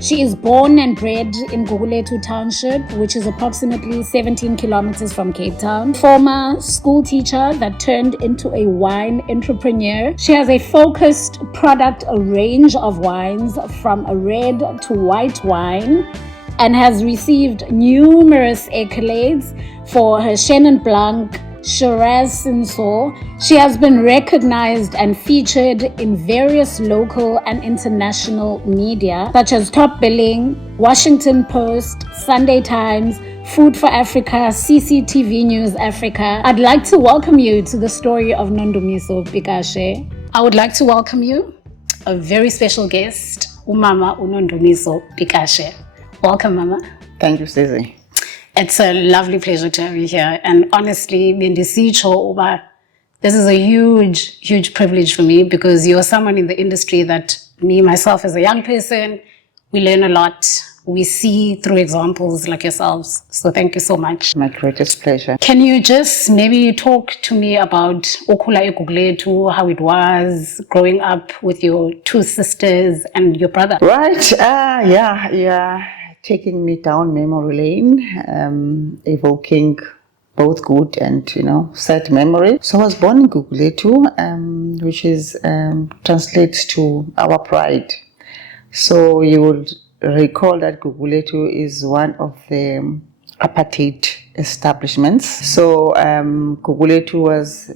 She is born and bred in Gugulethu Township, which is approximately 17 kilometers from Cape Town. Former school teacher that turned into a wine entrepreneur. She has a focused product range of wines from a red to white wine and has received numerous accolades for her Chenin Blanc, Shiraz Cinsault. She has been recognized and featured in various local and international media such as Top Billing, Washington Post, Sunday Times, Food for Africa, CCTV News Africa. I'd like to welcome you to the story of Nondumiso Pikashe. I would like to welcome you, a very special guest, Umama Nondumiso Pikashe. Welcome, Mama. Thank you, Stacey. It's a lovely pleasure to have you here. And honestly, this is a huge privilege for me because you're someone in the industry that me, myself, as a young person, we learn a lot. We see through examples like yourselves. So thank you so much. My greatest pleasure. Can you just maybe talk to me about Okula Gugulethu, how it was growing up with your two sisters and your brother? Right. Yeah. Taking me down memory lane, evoking both good and, sad memory. So I was born in Gugulethu, which is translates to our pride. So you would recall that Gugulethu is one of the apartheid establishments. So Gugulethu was,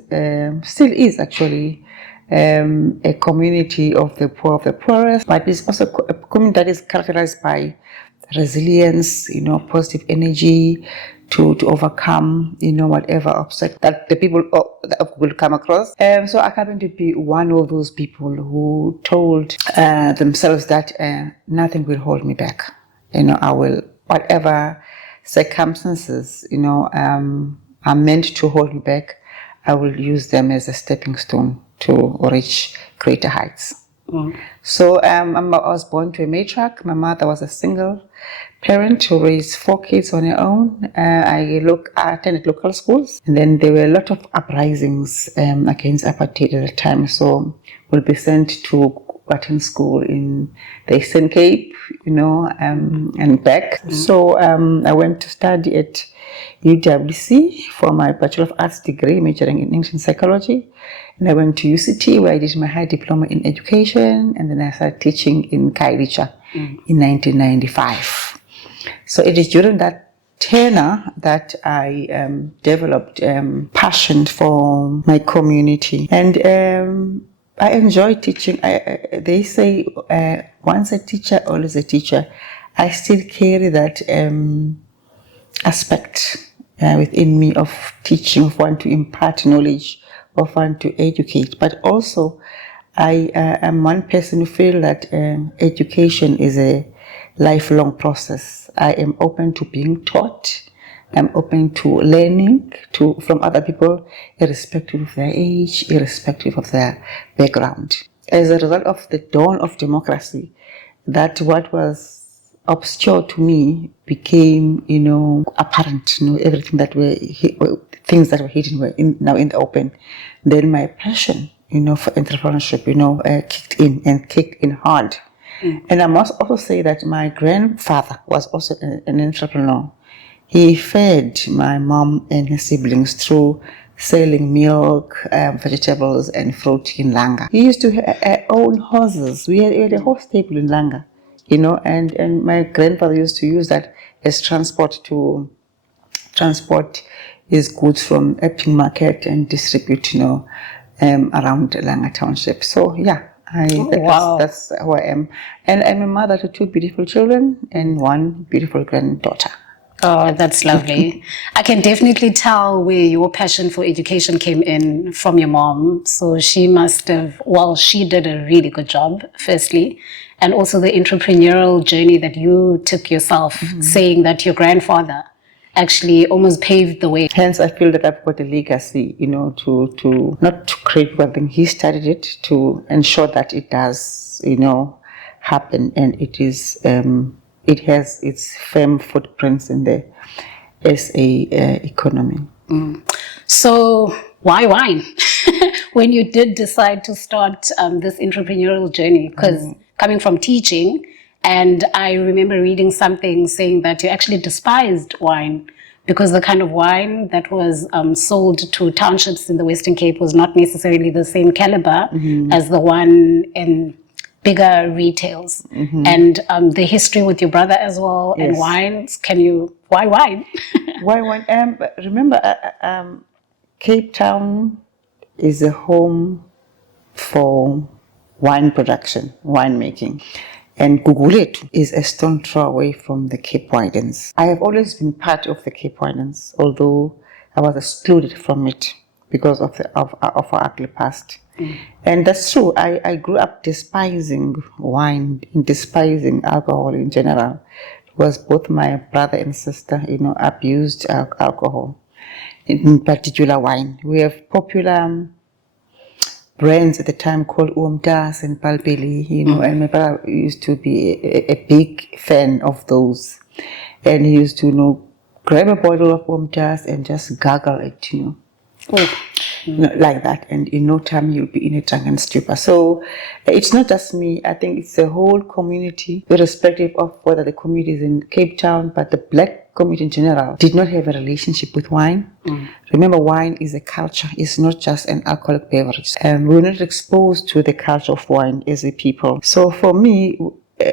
still is actually, a community of the poor of the poorest, but it's also a community that is characterized by resilience, positive energy to overcome, whatever obstacle that the people will come across. So I happen to be one of those people who told themselves that nothing will hold me back. I will, whatever circumstances, are meant to hold me back, I will use them as a stepping stone to reach greater heights. So I was born to a matriarch. My mother was a single parent who raised 4 kids on her own. I attended local schools, and then there were a lot of uprisings against apartheid at the time. So we'll be sent to attend school in the Eastern Cape, and back. So I went to study at UWC for my Bachelor of Arts degree, majoring in English and Psychology. And I went to UCT where I did my high diploma in education, and then I started teaching in Kairicha in 1995. So it is during that tenure that I developed passion for my community. And I enjoy teaching. They say once a teacher, always a teacher. I still carry that aspect within me of teaching, of wanting to impart knowledge, of wanting to educate. But also, I am one person who feels that education is a lifelong process. I am open to being taught. I'm open to learning from other people, irrespective of their age, irrespective of their background. As a result of the dawn of democracy, that what was obscure to me became, apparent. Everything that things that were hidden were now in the open. Then my passion, for entrepreneurship, kicked in hard. And I must also say that my grandfather was also an entrepreneur. He fed my mom and his siblings through selling milk, vegetables, and fruit in Langa. He used to own horses. We had a horse stable in Langa, and my grandfather used to use that as transport his goods from Upbringing market and distribute, around Langa Township. So yeah. That's who I am. And I'm a mother to 2 beautiful children and 1 beautiful granddaughter. Oh, that's lovely. I can definitely tell where your passion for education came in from your mom. So she she did a really good job, firstly. And also the entrepreneurial journey that you took yourself, saying that your grandfather actually almost paved the way. Hence, I feel that I've got a legacy, to not to create one thing. He started it to ensure that it does, happen, and it is, it has its firm footprints in the SA economy. So why wine? When you did decide to start this entrepreneurial journey, because coming from teaching, And I remember reading something saying that you actually despised wine because the kind of wine that was sold to townships in the Western Cape was not necessarily the same caliber as the one in bigger retails. And the history with your brother as well, and Yes. wines. Why wine? Why one? Remember, Cape Town is a home for wine production, winemaking. And Gugulethu is a stone throw away from the Cape Widens. I have always been part of the Cape Widens, although I was excluded from it because of our ugly past. And that's true. I grew up despising wine, despising alcohol in general, because both my brother and sister, abused alcohol, in particular wine. We have popular brands at the time called Umdas and Palpeli, and my brother used to be a big fan of those. And he used to, grab a bottle of Umdas and just gargle it, like that. And in no time, you'll be in a drunken stupor. So it's not just me. I think it's the whole community, irrespective of whether the community is in Cape Town, but the black community in general did not have a relationship with wine. Remember, wine is a culture. It's not just an alcoholic beverage. We were not exposed to the culture of wine as a people. So for me,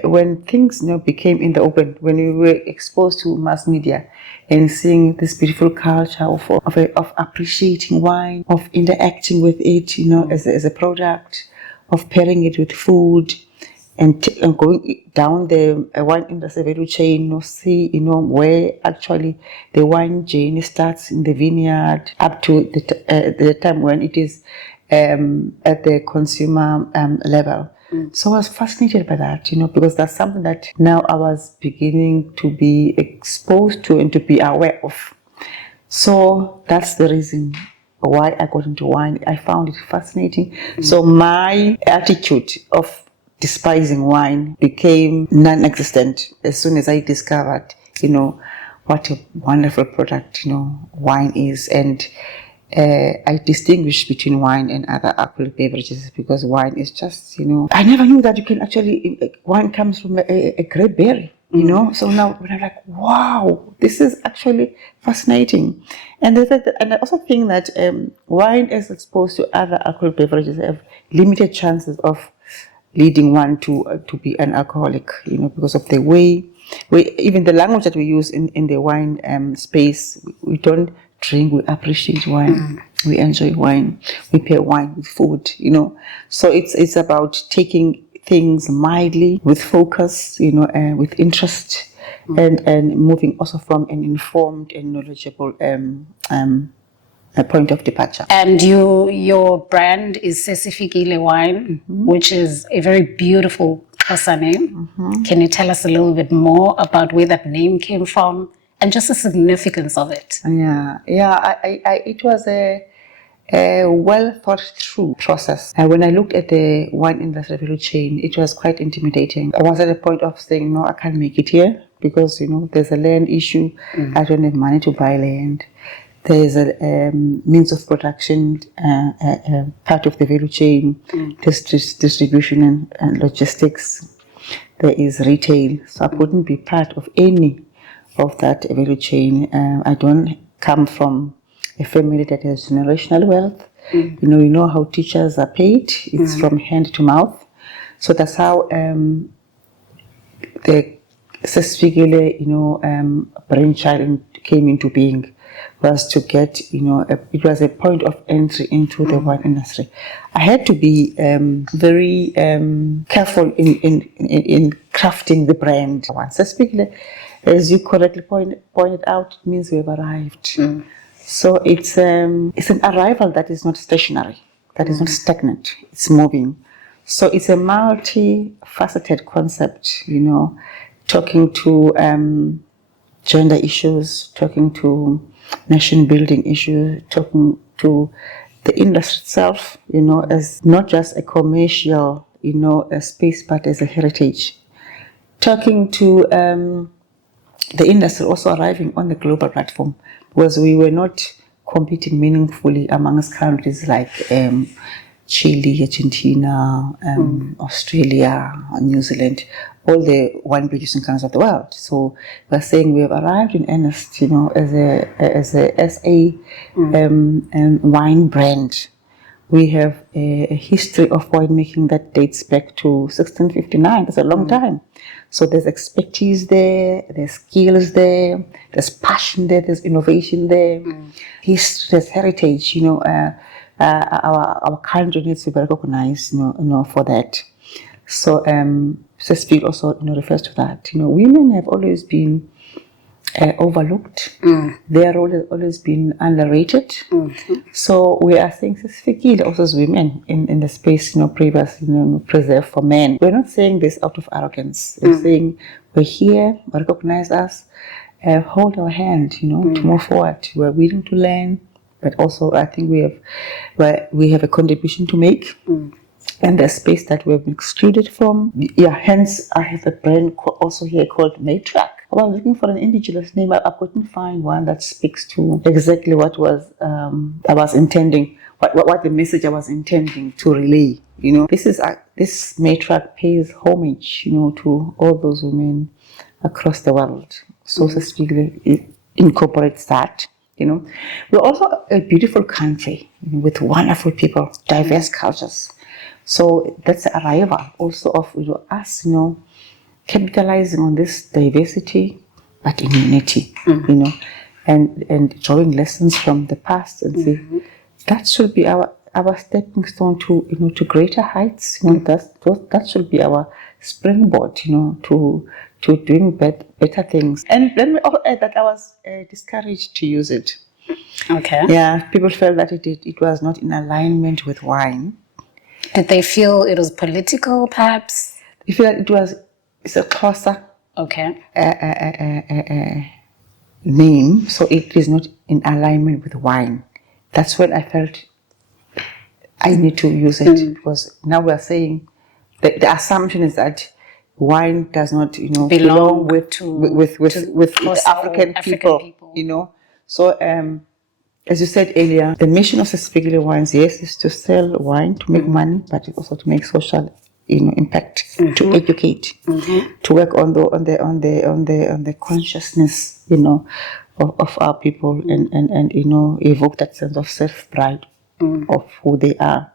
when things became in the open, when we were exposed to mass media and seeing this beautiful culture of appreciating wine, of interacting with it, as a product, of pairing it with food, and going down the wine industry value chain, see, where actually the wine journey starts in the vineyard up to the time when it is at the consumer level. So I was fascinated by that, because that's something that now I was beginning to be exposed to and to be aware of. So that's the reason why I got into wine. I found it fascinating. So my attitude of despising wine became non-existent as soon as I discovered, what a wonderful product, wine is. And I distinguish between wine and other alcoholic beverages because wine is just, I never knew that you can actually, wine comes from a grape berry, So now when I'm like, wow, this is actually fascinating. And I also think that wine is exposed to other alcoholic beverages have limited chances of leading one to be an alcoholic, because of the way, even the language that we use in the wine space, we don't drink, we appreciate wine, we enjoy wine, we pair wine with food, So it's about taking things mildly, with focus, with interest, and moving also from an informed and knowledgeable a point of departure. And your brand is Ses'fikile Wine, which is a very beautiful Xhosa name. Can you tell us a little bit more about where that name came from and just the significance of it? Yeah. It was a well thought through process. When I looked at the wine industry value chain, it was quite intimidating. I was at a point of saying, no, I can't make it here because, there's a land issue. I don't have money to buy land. There's a means of production, part of the value chain, distribution and logistics. There is retail, so I couldn't be part of any of that value chain. I don't come from a family that has generational wealth. You know how teachers are paid. It's from hand to mouth. So that's how the Ses'fikile, brainchild came into being. Was to get, it was a point of entry into the wine industry. I had to be very careful in crafting the brand. Ses'fikile, as you correctly pointed out, it means we have arrived. So it's an arrival that is not stationary, that is not stagnant. It's moving. So it's a multi-faceted concept. Talking to gender issues, talking to nation building issues, talking to the industry itself, as not just a commercial, a space, but as a heritage. Talking to the industry also arriving on the global platform, because we were not competing meaningfully amongst countries like Chile, Argentina, Australia, New Zealand, all the wine producing countries of the world. So we're saying we have arrived in earnest, as a SA wine brand. We have a history of winemaking that dates back to 1659. That's a long time. So there's expertise there, there's skills there, there's passion there, there's innovation there, history, there's heritage. Our country needs to be recognized, for that. So Ses'fikile also, refers to that. Women have always been overlooked. Their role has always been underrated. So we are saying Ses'fikile also as women in the space, previously, preserved for men. We're not saying this out of arrogance. We're saying we're here, recognize us, hold our hand, to move forward. We're willing to learn, but also I think we have a contribution to make. And the space that we've been excluded from. Yeah, hence I have a brand also here called Matriarch. I was looking for an indigenous name. I couldn't find one that speaks to exactly what was I was intending, what the message I was intending to relay. This Matriarch pays homage, to all those women across the world. So Ses'fikile incorporates that. We're also a beautiful country with wonderful people, diverse cultures. So that's the arrival also of us, capitalizing on this diversity, but in unity, and drawing lessons from the past and say that should be our stepping stone to to greater heights. That should be our springboard, to doing better things. And let me also add that I was discouraged to use it. Okay. Yeah, people felt that it was not in alignment with wine. Did they feel it was political, perhaps? They feel that it's a closer name, so it is not in alignment with wine. That's when I felt I need to use it, because now we are saying the assumption is that wine does not, belong with African people. So as you said earlier, the mission of Ses'fikile Wines, yes, is to sell wine to make money, but it's also to make social, impact, to educate, to work on the consciousness, of our people, and evoke that sense of self-pride of who they are.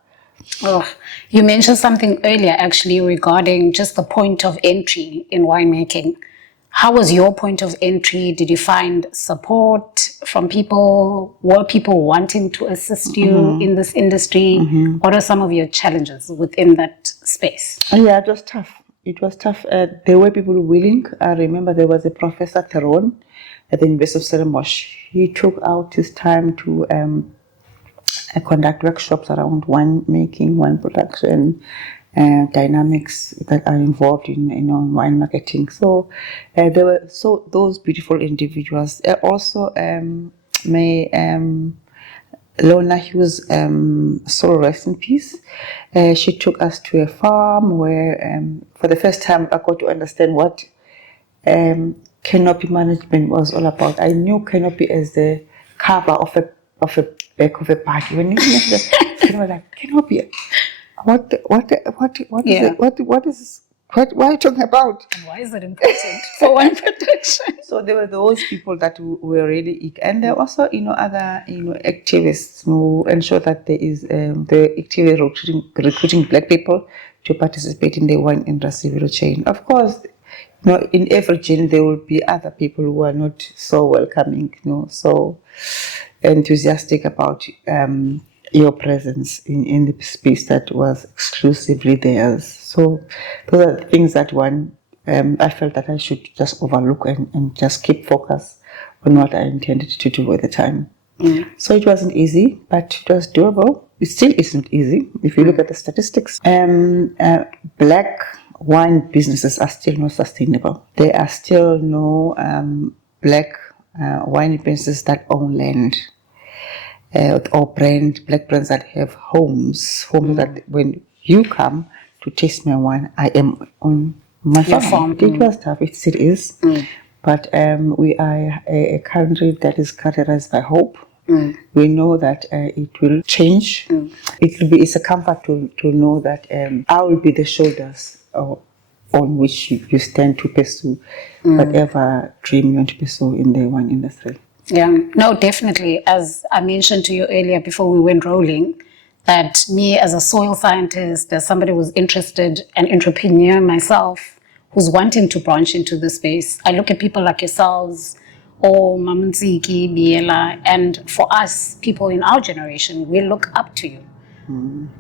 Oh, you mentioned something earlier, actually, regarding just the point of entry in winemaking. How was your point of entry? Did you find support from people? Were people wanting to assist you in this industry? What are some of your challenges within that space? Yeah, it was tough. It was tough. There were people willing. I remember there was a Professor Theron at the University of Stellenbosch. He took out his time to conduct workshops around wine making, wine production, dynamics that are involved in wine marketing. So there were those beautiful individuals. Also, Lorna Hughes, soul rest in peace. She took us to a farm where, for the first time, I got to understand what canopy management was all about. I knew canopy as the cover of a back of a party. When you mentioned that, I was like, canopy. What are you talking about? And why is it important for wine production? So there were those people that were really eager, and there were also other activists who ensure that there is the actively recruiting black people to participate in the wine industry value chain. Of course, in every chain there will be other people who are not so welcoming, so enthusiastic about your presence in the space that was exclusively theirs. So those are the things that I felt that I should just overlook and just keep focus on what I intended to do at the time. So it wasn't easy, but it was doable. It still isn't easy. If you look at the statistics, black wine businesses are still not sustainable. There are still no black wine businesses that own land. Or black brands that have homes that when you come to taste my wine, I am on my farm. It was tough, it still is. But we are a country that is characterized by hope, We know that it will change. It's a comfort to know that I will be the shoulders on which you stand to pursue whatever dream you want to pursue in the wine industry. Yeah, no, definitely. As I mentioned to you earlier before we went rolling, that me as a soil scientist, as somebody who's interested, an entrepreneur myself, who's wanting to branch into the space, I look at people like yourselves, or Mamunziki, Biela, and for us, people in our generation, we look up to you,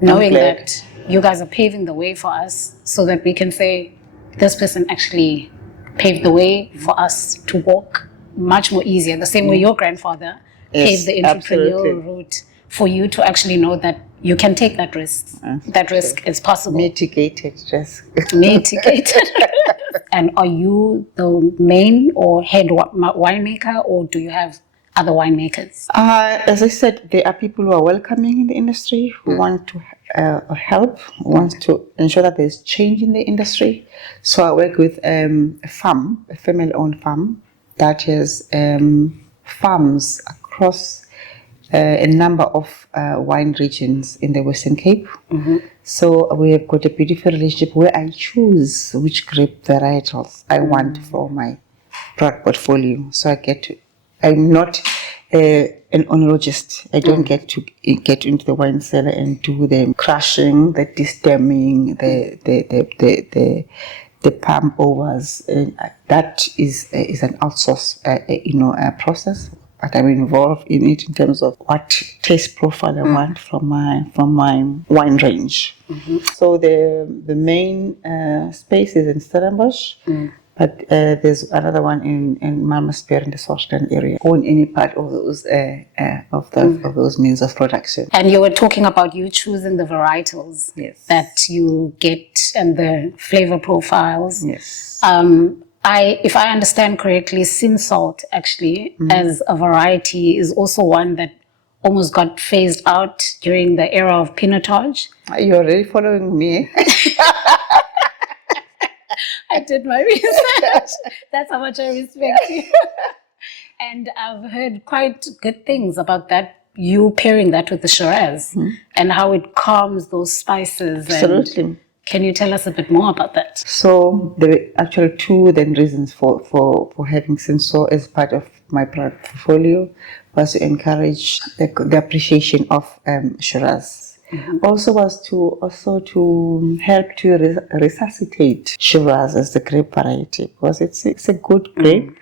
knowing that you guys are paving the way for us so that we can say, this person actually paved the way for us to walk much more easier, the same way your grandfather paved the entrepreneurial route for you to actually know that you can take that risk. That risk is possible. Mitigated risk. Mitigated. And are you the main or head winemaker, or do you have other winemakers? As I said, there are people who are welcoming in the industry, who want to help, who want to ensure that there's change in the industry. So I work with a farm, a family-owned farm, that has farms across a number of wine regions in the Western Cape. So we have got a beautiful relationship where I choose which grape varietals I want for my product portfolio. So I'm not an oenologist. I don't get to get into the wine cellar and do the crushing, the destemming, the palm overs. That is an outsourced process, but I'm involved in it in terms of what taste profile I want from my wine range. So the main space is in Stellenbosch, but there's another one in Malmesbury in the Swartland area, or in any part of those means of production. And you were talking about you choosing the varietals that you get and the flavor profiles. Yes. If I understand correctly, Sin Salt actually as a variety is also one that almost got phased out during the era of pinotage. You're already following me. I did my research. That's how much I respect you. And I've heard quite good things about that, you pairing that with the Shiraz and how it calms those spices. Absolutely. And can you tell us a bit more about that? So there were actually two reasons for having Sensor as part of my product portfolio, was to encourage the appreciation of Shiraz. Also was to help to resuscitate Shiraz as the grape variety, because it's a good grape,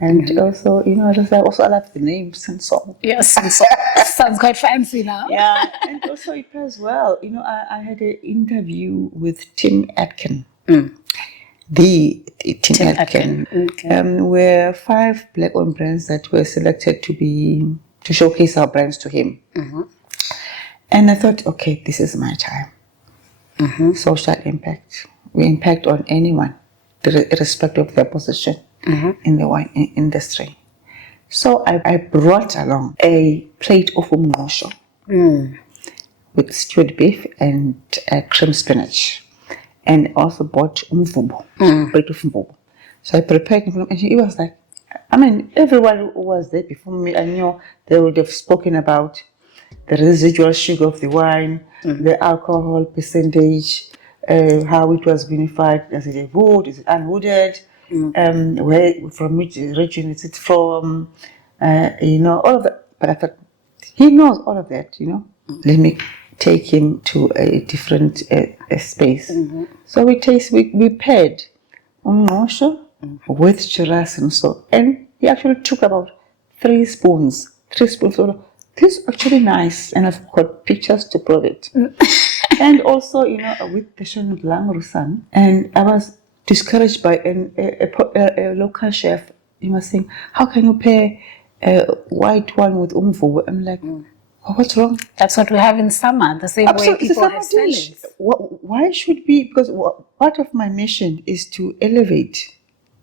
and also I love the name Sensor. Yes, Sensor sounds quite fancy now. Yeah, and also it as well. I had an interview with Tim Atkin. The Tim Atkin, were 5 black-owned brands that were selected to showcase our brands to him. And I thought, okay, this is my time. Social impact. We impact on anyone, irrespective of their position in the wine industry. So I brought along a plate of umngqosho with stewed beef and cream spinach, and also bought umvubo, plate of umvubo. So I prepared him, and he was like, everyone who was there before me, I knew they would have spoken about the residual sugar of the wine, the alcohol percentage, how it was vinified. Is it wood? Is it unwooded? Where, from which region is it from? All of that. But I thought, he knows all of that, Let me take him to a different space. So we paired umngqosho with Shiraz and so. And he actually took about 3 spoons. Of this is actually nice, and I've got pictures to prove it. And also, with the Chenin Blanc Roussanne, and I was discouraged by a local chef. He was saying, how can you pair a white one with umvubo? I'm like, what's wrong? That's what we have in summer, the same way people have salads. Why should we? Because part of my mission is to elevate.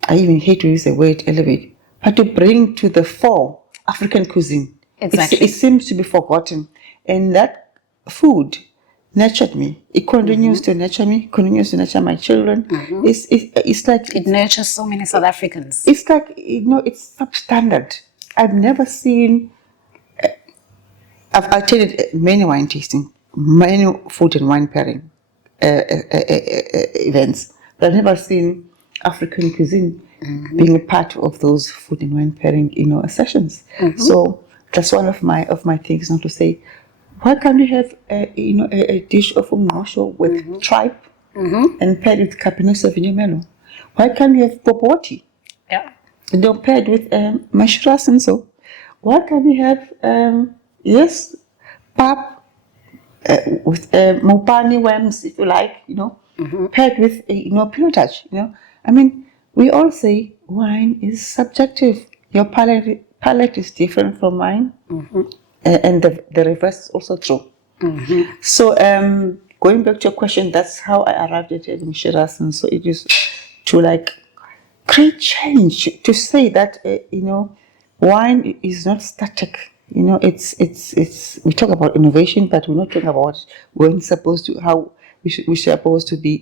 I even hate to use the word elevate, but to bring to the fore African cuisine. Exactly. It seems to be forgotten. And that food nurtured me. It continues to nurture me, continues to nurture my children. It's like... It nurtures so many South Africans. It's like, it's substandard. I've never seen I've attended many wine tasting, many food and wine pairing events, but I've never seen African cuisine being a part of those food and wine pairing, sessions. So that's one of my things. Now to say, why can't we have a dish of umngqosho with tripe and paired with Cabernet Sauvignon Merlot? Why can't we have popoti? Yeah. Paired with mashuras and so. Why can't we have pap with mopani worms, if you like, paired with pinotage, I mean, we all say wine is subjective. Your palate is different from mine, and the reverse is also true. So going back to your question, that's how I arrived at Mishiras, and so it is to like create change, to say that wine is not static. It's we talk about innovation, but we're not talking about when supposed to how we're supposed to be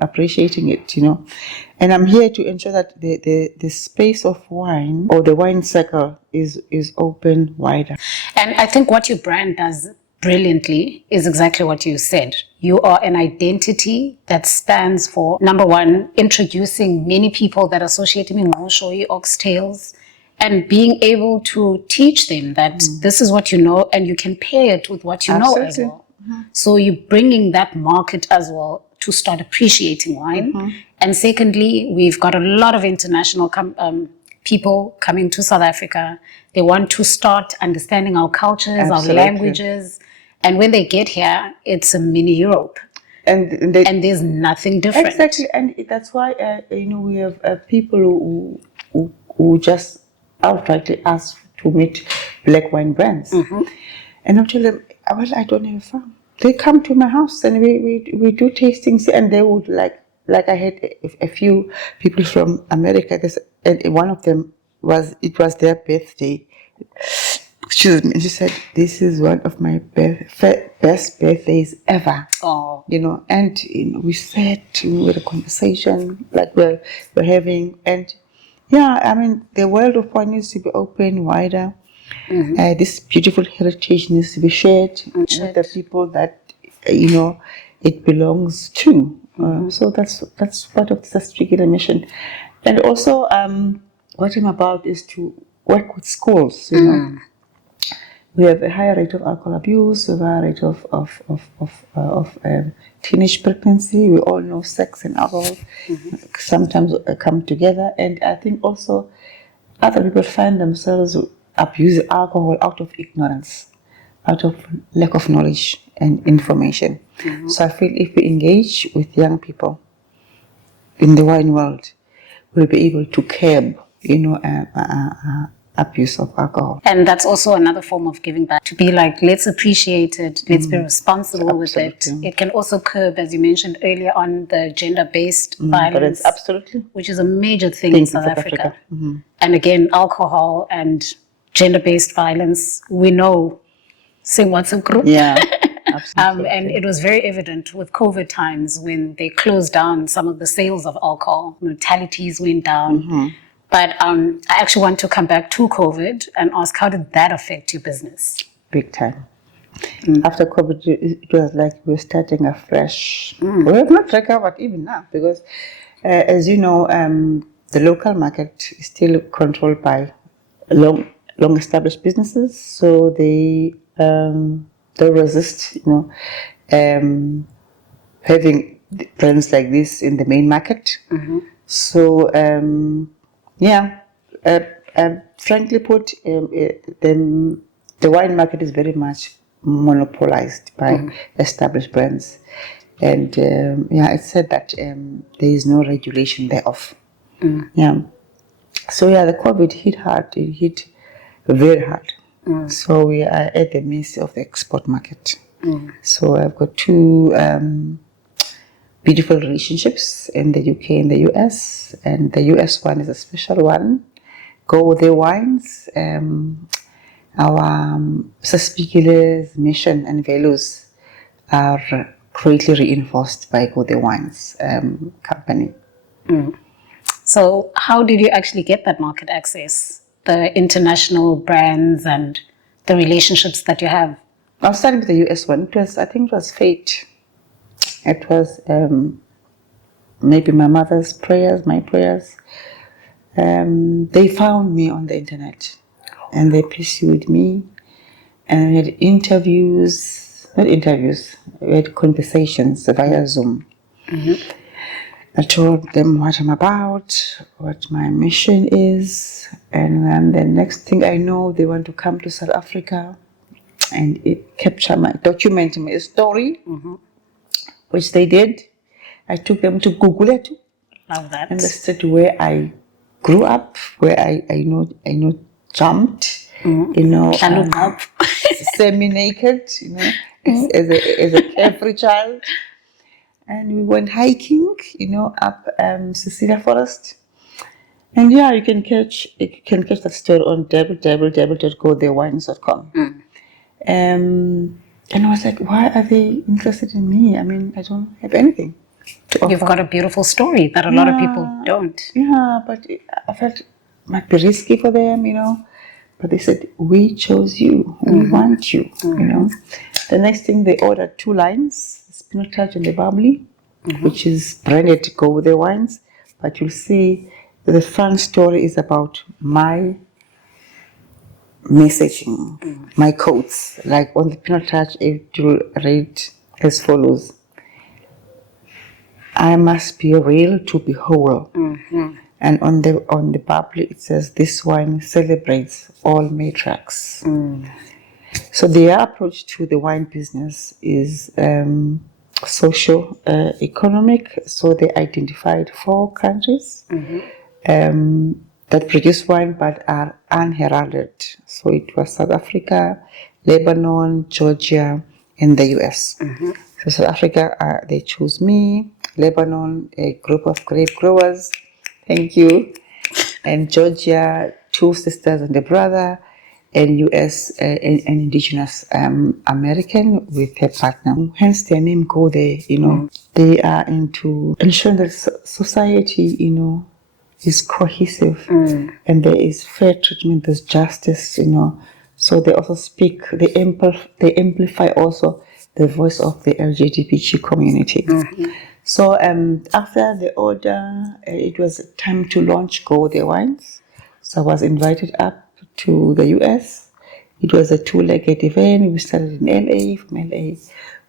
appreciating it. And I'm here to ensure that the space of wine or the wine circle is open wider. And I think what your brand does brilliantly is exactly what you said. You are an identity that stands for, number one, introducing many people that associate ngqosho, oxtails, and being able to teach them that this is what you know, and you can pair it with what you know as well. So you're bringing that market as well to start appreciating wine. And secondly, we've got a lot of international people coming to South Africa. They want to start understanding our cultures, our languages. And when they get here, it's a mini Europe. And there's nothing different. Exactly. And that's why, we have people who just outrightly ask to meet black wine brands. And I'll tell them, well, I don't have a farm. They come to my house and we do tastings, and they would like I had a few people from America, and one of them was their birthday. Excuse me. And she said, "This is one of my best birthdays ever." Oh. And we sat, we had a conversation like we're having, and yeah, I mean, the world of wine needs to be open wider. This beautiful heritage needs to be shared with the people that it belongs to. So that's part of the Ses'fikile mission. And also, what I'm about is to work with schools. We have a higher rate of alcohol abuse, a higher rate of teenage pregnancy. We all know sex and alcohol sometimes come together, and I think also other people find themselves abusing alcohol out of ignorance, out of lack of knowledge and information. So I feel if we engage with young people in the wine world, we'll be able to curb, abuse of alcohol. And that's also another form of giving back, to be like, let's appreciate it, let's be responsible with it. It can also curb, as you mentioned earlier on, the gender-based violence, which is a major thing in South Africa. And again, alcohol and gender-based violence, we know, sing what's a group. Yeah, absolutely. And it was very evident with COVID times when they closed down some of the sales of alcohol, mortalities went down. But I actually want to come back to COVID and ask, how did that affect your business? Big time. After COVID, it was like we were starting afresh. We have not recovered even now because, as you know, the local market is still controlled by long-established businesses, so they resist, having brands like this in the main market. So. Frankly put, the wine market is very much monopolized by established brands. And it's said that there is no regulation thereof. So the COVID hit hard. It hit very hard. So we are at the midst of the export market. So I've got two beautiful relationships in the UK and the US, and the US one is a special one. Gugulethu Wines, our Ses'fikile's mission and values are greatly reinforced by Gugulethu Wines company. So how did you actually get that market access, the international brands and the relationships that you have? I'll start with the US one. I think it was fate. It was maybe my mother's prayers, my prayers. They found me on the internet and they pursued me, and we had we had conversations via Zoom. I told them what I'm about, what my mission is, and then the next thing I know, they want to come to South Africa and document my story, which they did. I took them to Gugulethu. Love that. And that's where I grew up, where I know jumped, up. semi-naked, as a carefree child. And we went hiking, up Ses'fikile Forest. And yeah, you can catch that story on www.gotherewines.com. And I was like, why are they interested in me? I mean, I don't have anything to offer. You've got a beautiful story that a lot of people don't. Yeah, but I felt it might be risky for them, But they said, we chose you. We want you, The next thing, they ordered 2 lines, Spinach and the Bubbly, which is branded Go With The Wines. But you'll see the front story is about my messaging, my quotes. Like on the Pinot Touch, it will read as follows: I must be real to be whole. And on the bubbly, it says, this wine celebrates all matriarchs. So their approach to the wine business is social, economic. So they identified 4 countries that produce wine but are unheralded. So it was South Africa, Lebanon, Georgia, and the US. So South Africa, they chose me. Lebanon, a group of grape growers. Thank you. And Georgia, 2 sisters and a brother. And US, an indigenous American with her partner. Hence their name Go There, They are into ensuring that society, is cohesive and there is fair treatment, there's justice, So they also they amplify also the voice of the LGBTQ community. So after the order, it was time to launch Go There Wines. So I was invited up to the US. It was a 2-legged event. We started in LA. From LA,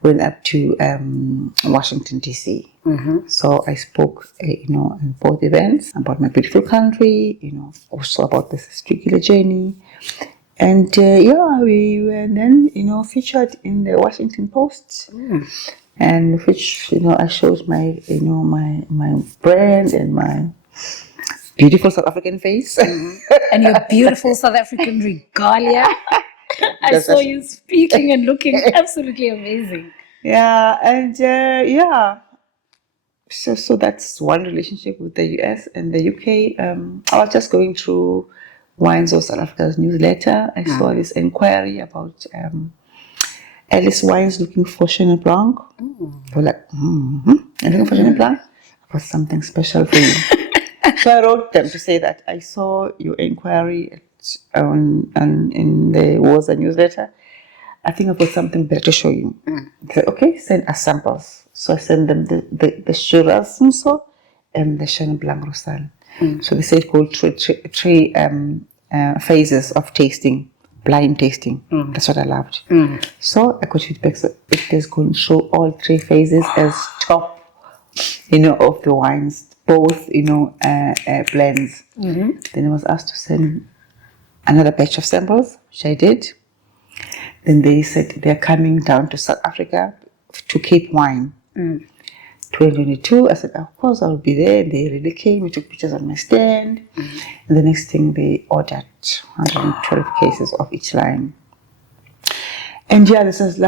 went up to Washington, D.C. So I spoke, in both events about my beautiful country, also about the Ses'fikile journey. And we were then, featured in the Washington Post. And which, I showed my, my brand and my beautiful South African face. And your beautiful South African regalia. I saw you speaking and looking absolutely amazing. Yeah, and So that's one relationship with the US and the UK. I was just going through Wines of South Africa's newsletter. I saw this inquiry about Alice Wines looking for Chenin Blanc. I was like, you're looking for Chenin Blanc? I've got something special for you. So I wrote them to say that I saw your inquiry in the Waza newsletter. I think I've got something better to show you. They said, okay, send us samples. So I sent them the Shiraz Muso and the Chenin Blanc Rosal. So they said called three phases of tasting, blind tasting. That's what I loved. So I got feedback. So it is going to show all 3 phases as top, of the wines, both, blends. Then I was asked to send another batch of samples, which I did. Then they said they're coming down to South Africa to Cape Wine. 2022, I said, of course, I'll be there. They really came. We took pictures on my stand. And the next thing, they ordered 112 cases of each line. And this is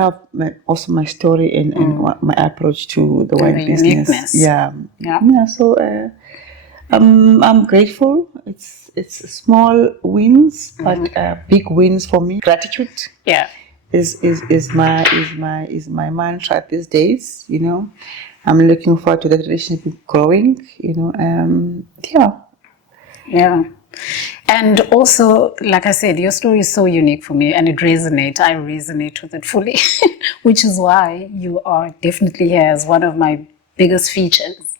also my story and my approach to the wine business. Yeah. So I'm grateful. It's small wins, but big wins for me. Gratitude. Yeah. Is my mantra these days. I'm looking forward to that relationship growing. Yeah. And also, like I said, your story is so unique for me and it resonates. I resonate with it fully, which is why you are definitely here as one of my biggest features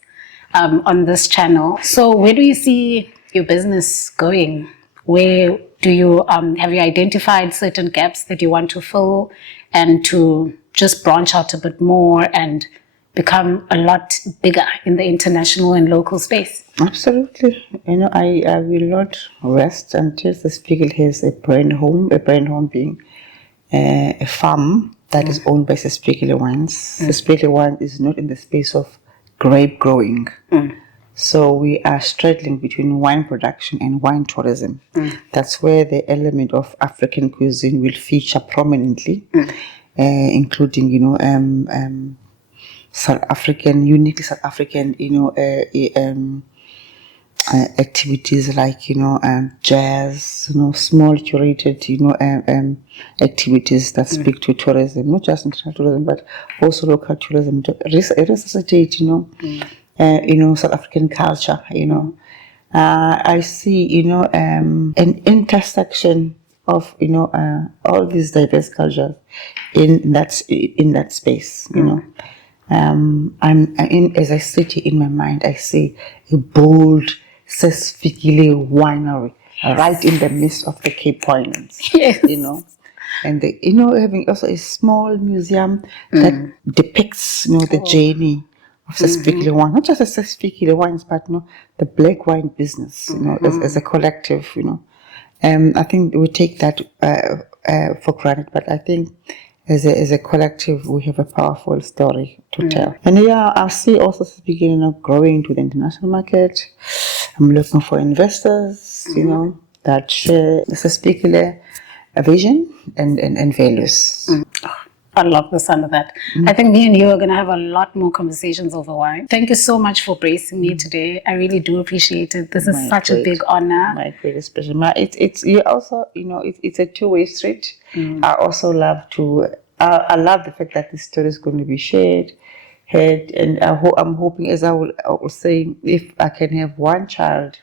on this channel. So where do you see your business going? Where do you, have you identified certain gaps that you want to fill and to just branch out a bit more and become a lot bigger in the international and local space? Absolutely. I will not rest until Ses'fikile has a brand home being a farm that is owned by Ses'fikile Wines. Ses'fikile Wines is not in the space of grape growing. So we are straddling between wine production and wine tourism. That's where the element of African cuisine will feature prominently, including, South African, uniquely South African, activities like, jazz, small curated, activities that speak to tourism, not just international tourism, but also local tourism, to resuscitate, South African culture, I see, an intersection of, all these diverse cultures in that space, as I sit in my mind, I see a bold Ses'fikile winery right in the midst of the Cape Winelands. Yes. And having also a small museum that depicts, the journey of Ses'fikile wine, not just the Ses'fikile wines, but the black wine business, as a collective, I think we take that for granted, but I think as a collective, we have a powerful story to tell. And I see also beginning of growing to the international market. I'm looking for investors, that share the Ses'fikile vision and values. I love the sound of that. I think me and you are going to have a lot more conversations over wine. Thank you so much for bracing me today. I really do appreciate it. This is such a big honor. My greatest pleasure. It's you also, it's a two-way street. I also love I love the fact that this story is going to be shared, heard, and I'm hoping, as I will say, if I can have one child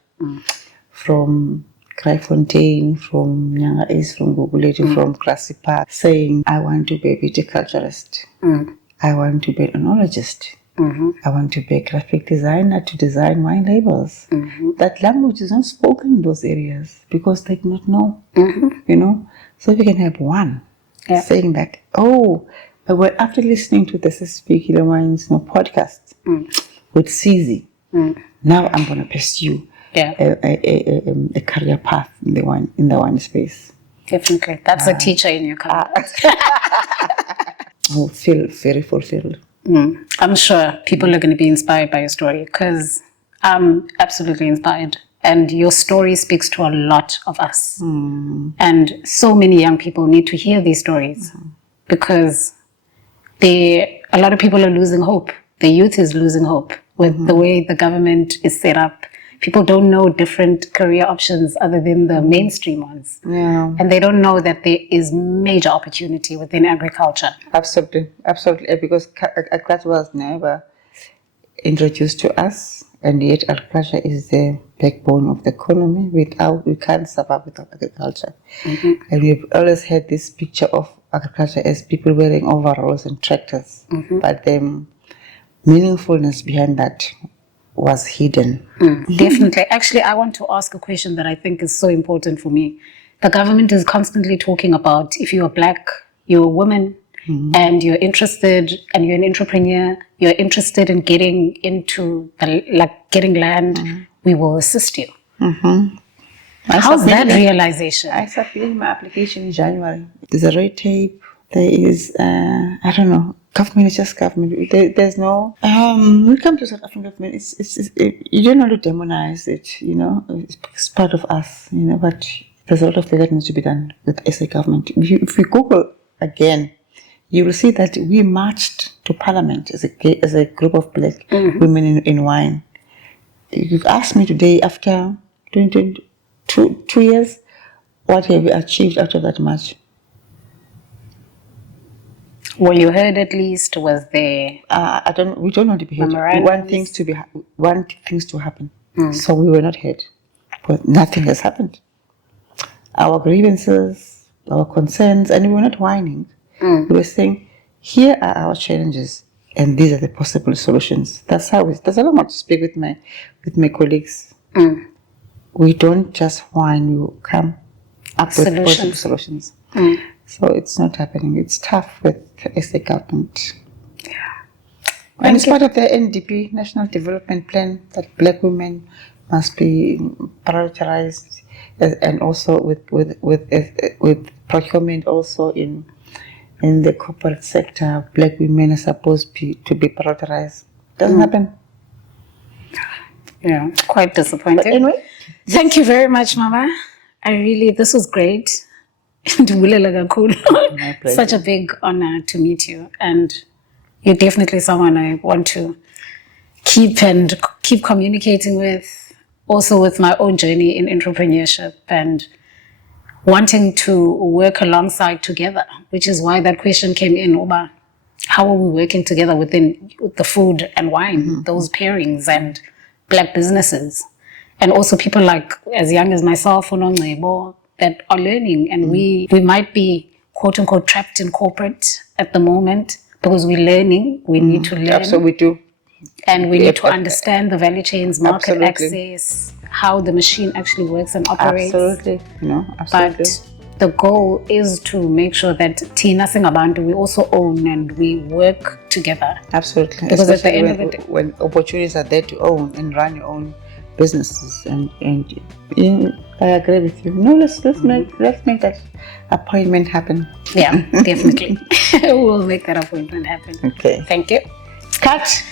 from Kraaifontein, from Nyanga East, from Gugulethu, from Grassy Park, saying, I want to be a viticulturist. I want to be an enologist. I want to be a graphic designer to design wine labels. That language is not spoken in those areas because they do not know, So we can have one saying that, well, after listening to the Ses'fikile Wines podcast with Cece, now I'm going to pursue a career path in the wine space. Definitely. That's a teacher in your career. I will feel very fulfilled. I'm sure people are going to be inspired by your story because I'm absolutely inspired. And your story speaks to a lot of us. And so many young people need to hear these stories because a lot of people are losing hope. The youth is losing hope with the way the government is set up. People don't know different career options other than the mainstream ones. Yeah. And they don't know that there is major opportunity within agriculture. Absolutely. Because agriculture was never introduced to us, and yet agriculture is the backbone of the economy. We can't survive without agriculture. And we've always had this picture of agriculture as people wearing overalls and tractors, but the meaningfulness behind that was hidden. Definitely. Actually, I want to ask a question that I think is so important for me. The government is constantly talking about if you're black, you're a woman, and you're interested, and you're an entrepreneur, you're interested in getting into getting land, we will assist you. How's that realization? I submitted my application in January. There's a red tape. There is, I don't know. Government is just government. There's no. When it comes to South African government, you don't want to demonize it. It's part of us. But there's a lot of things that needs to be done with SA government. If you Google again, you will see that we marched to Parliament as a group of black women in wine. You've asked me today, after 2 years, what have we achieved after that march? Were you heard at least? Was there? We don't want to be heard. We want things to happen. So we were not heard, but nothing has happened. our grievances, our concerns, and we were not whining. We were saying, here are our challenges, and these are the possible solutions. That's how I want to speak with my colleagues. We don't just whine, we come up with possible solutions. So it's not happening. It's tough with SA government. And it's part of the NDP, National Development Plan, that black women must be prioritized, and also with procurement also in the corporate sector, black women are supposed to be prioritized. Doesn't happen. Yeah, quite disappointing. But anyway, thank you very much, Mama. This was great. My pleasure. Such a big honor to meet you, and you're definitely someone I want to keep communicating with, also with my own journey in entrepreneurship and wanting to work alongside together, which is why that question came in, Oba. How are we working together within the food and wine, those pairings and black businesses? And also people like as young as myself, Unongcebo, that are learning, and we might be quote unquote trapped in corporate at the moment because we're learning. We need to learn. Absolutely, we do. And we need to understand the value chains, market access, how the machine actually works and operates. Absolutely. Absolutely. But the goal is to make sure that Tina Singabantu, we also own and we work together. Absolutely. Because especially at the end of the day, when opportunities are there to own and run your own businesses, and I agree with you. No, let's make that appointment happen. Yeah, definitely. We'll make that appointment happen. Okay. Thank you. Cut.